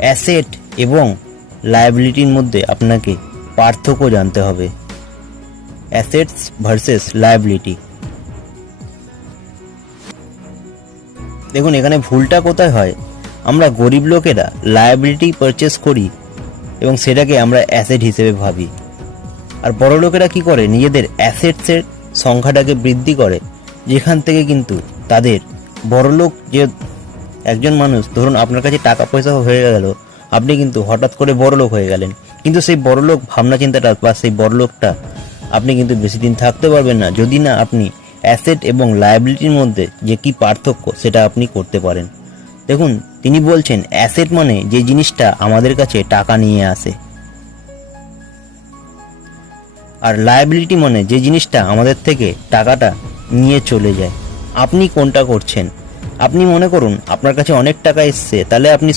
Asset এবং লায়াবিলিটির মধ্যে আপনাকে পার্থক্য জানতে হবে। Assets versus liability. দেখুন এখানে ভুলটা কোথায় হয়, আমরা গরিব লোকেরা লায়াবিলিটি পারচেস করি এবং সেটাকে আমরা অ্যাসেট হিসেবে ভাবি, আর বড় লোকেরা কি করে, নিজেদের অ্যাসেটসের সংখ্যাটাকে বৃদ্ধি করে, যেখান থেকে কিন্তু তাদের বড়লোক যে একজন মানুষ, ধরুন আপনার কাছে টাকা পয়সা হয়ে গেল, আপনি কিন্তু হঠাৎ করে বড়লোক হয়ে গেলেন, কিন্তু সেই বড়লোক ভাবনা চিন্তাটা বা সেই বড়লোকটা আপনি কিন্তু বেশি দিন থাকতে পারবেন না যদি না আপনি অ্যাসেট এবং লায়াবিলিটির মধ্যে যে কি পার্থক্য সেটা আপনি করতে পারেন। দেখুন তিনি বলছেন অ্যাসেট মানে যে জিনিসটা আমাদের কাছে টাকা নিয়ে আসে, আর লায়াবিলিটি মানে যে জিনিসটা আমাদের থেকে টাকাটা নিয়ে চলে যায়। আপনি কোনটা করছেন? আপনি মনে করুন আপনার কাছে অনেক টাকা এসছে, তাহলে আপনি